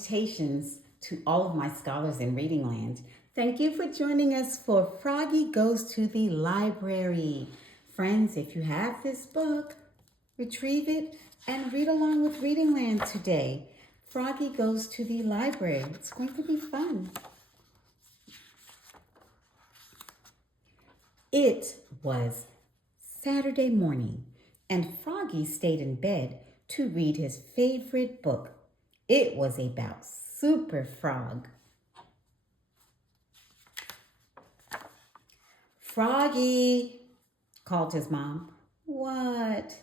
Salutations to all of my scholars in Reading Land. Thank you for joining us for Froggy Goes to the Library. Friends, if you have this book, retrieve it and read along with Reading Land today. Froggy Goes to the Library. It's going to be fun. It was Saturday morning, and Froggy stayed in bed to read his favorite book. It was about Super Frog. Froggy, called his mom. What?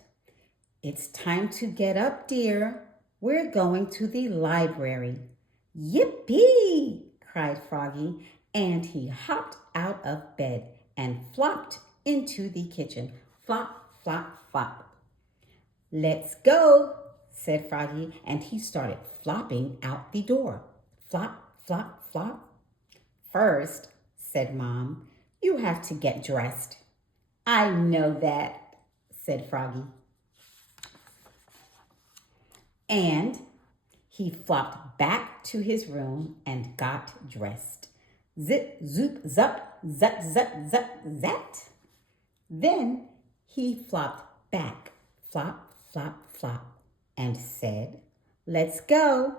It's time to get up, dear. We're going to the library. Yippee! Cried Froggy, and he hopped out of bed and flopped into the kitchen. Flop, flop, flop. Let's go, said Froggy, and he started flopping out the door. Flop, flop, flop. First, said Mom, you have to get dressed. I know that, said Froggy. And he flopped back to his room and got dressed. Zip, zoop, zup, zut, zut, zut, zat. Then he flopped back, flop, flop, flop, and said, let's go.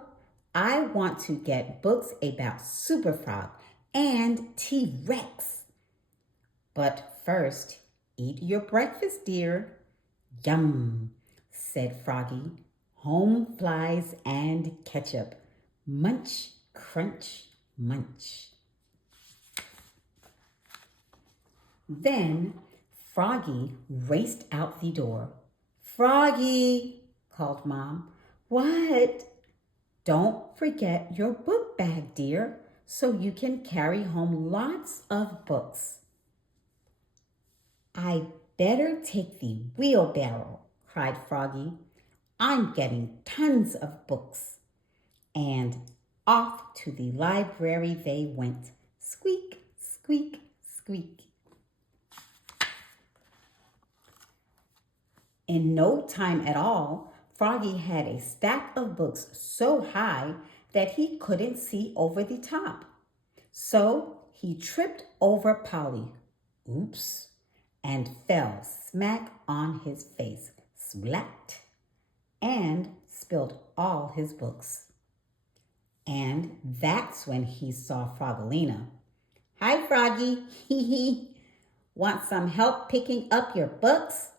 I want to get books about Super Frog and T-Rex. But first, eat your breakfast, dear. Yum, said Froggy. Home flies and ketchup. Munch, crunch, munch. Then Froggy raced out the door. Froggy, called Mom. What? Don't forget your book bag, dear, so you can carry home lots of books. I better take the wheelbarrow, cried Froggy. I'm getting tons of books. And off to the library they went. Squeak, squeak, squeak. In no time at all, Froggy had a stack of books so high that he couldn't see over the top. So he tripped over Polly. Oops. And fell smack on his face. Splat. And spilled all his books. And that's when he saw Frogolina. Hi, Froggy. Hee hee. Want some help picking up your books?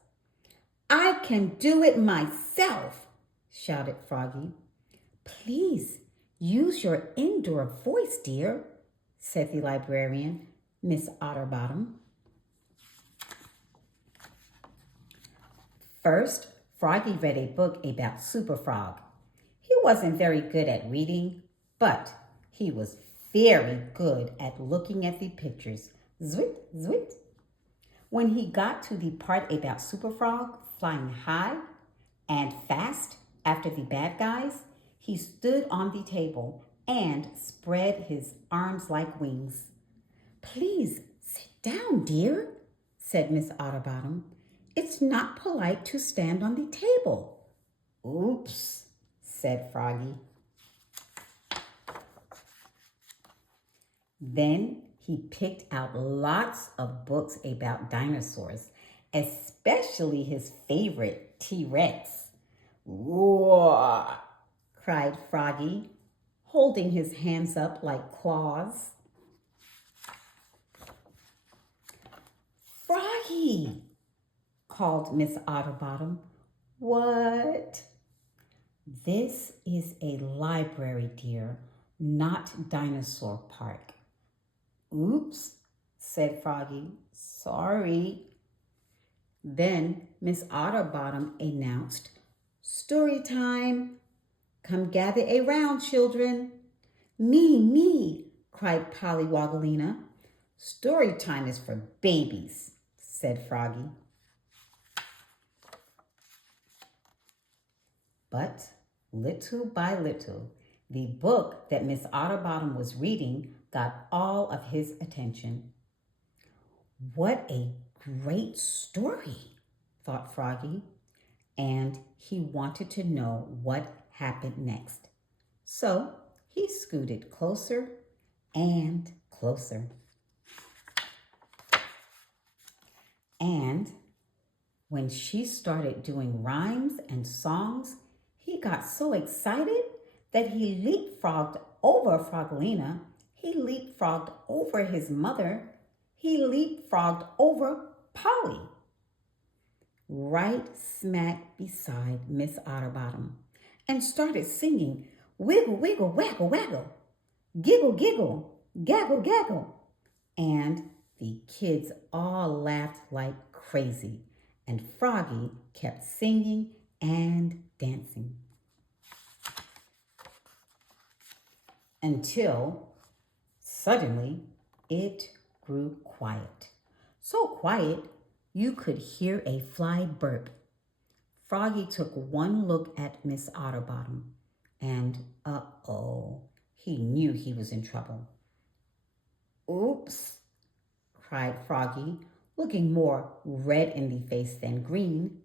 I can do it myself, shouted Froggy. Please use your indoor voice, dear, said the librarian, Miss Otterbottom. First, Froggy read a book about Super Frog. He wasn't very good at reading, but he was very good at looking at the pictures. Zwit, zwit. When he got to the part about Super Frog flying high and fast after the bad guys, he stood on the table and spread his arms like wings. Please sit down, dear, said Miss Otterbottom. It's not polite to stand on the table. Oops, said Froggy. Then he picked out lots of books about dinosaurs, especially his favorite, T-Rex. Roar, cried Froggy, holding his hands up like claws. Froggy, called Miss Otterbottom. What? This is a library, dear, not dinosaur park. Oops, said Froggy. Sorry. Then Miss Otterbottom announced, story time. Come gather around, children. Me, cried Polly Woggolina. Story time is for babies, said Froggy. But little by little, the book that Miss Otterbottom was reading got all of his attention. What a great story, thought Froggy, and he wanted to know what happened next. So he scooted closer and closer. And when she started doing rhymes and songs, he got so excited that he leapfrogged over Frogolina. He leapfrogged over his mother. He leapfrogged over Polly, right smack beside Miss Otterbottom, and started singing, "Wiggle, wiggle, waggle, waggle, giggle, giggle, gaggle, gaggle." And the kids all laughed like crazy, and Froggy kept singing and dancing until suddenly it grew quiet. So quiet you could hear a fly burp. Froggy took one look at Miss Otterbottom, and he knew he was in trouble. "Oops," cried Froggy, looking more red in the face than green.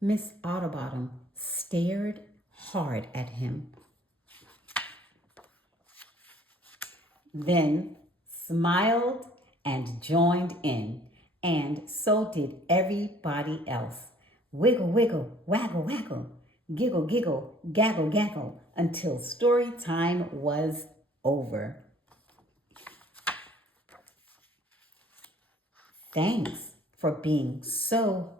Miss Otterbottom stared hard at him, then smiled and joined in, and so did everybody else. Wiggle, wiggle, waggle, waggle, giggle, giggle, gaggle, gaggle, until story time was over. "Thanks for being so,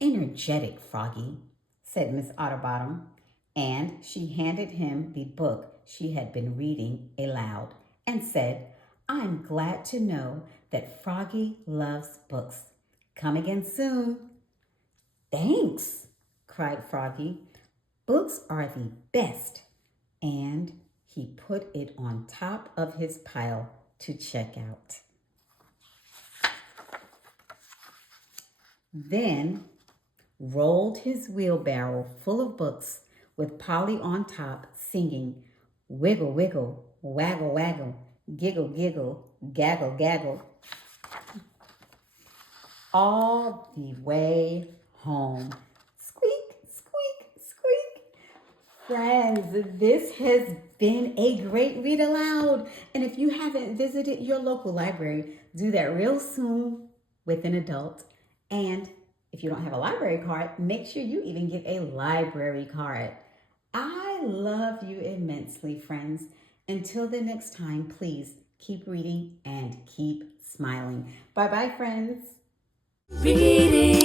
energetic, Froggy," said Miss Otterbottom, and she handed him the book she had been reading aloud and said, "I'm glad to know that Froggy loves books. Come again soon." "Thanks," cried Froggy. "Books are the best." And he put it on top of his pile to check out. Then rolled his wheelbarrow full of books with Polly on top singing, "Wiggle, wiggle, waggle, waggle, giggle, giggle, gaggle, gaggle," all the way home. Squeak, squeak, squeak. Friends, this has been a great read aloud. And if you haven't visited your local library, do that real soon with an adult. And if you don't have a library card, make sure you even get a library card. I love you immensely, friends. Until the next time, please keep reading and keep smiling. Bye-bye, friends. Reading.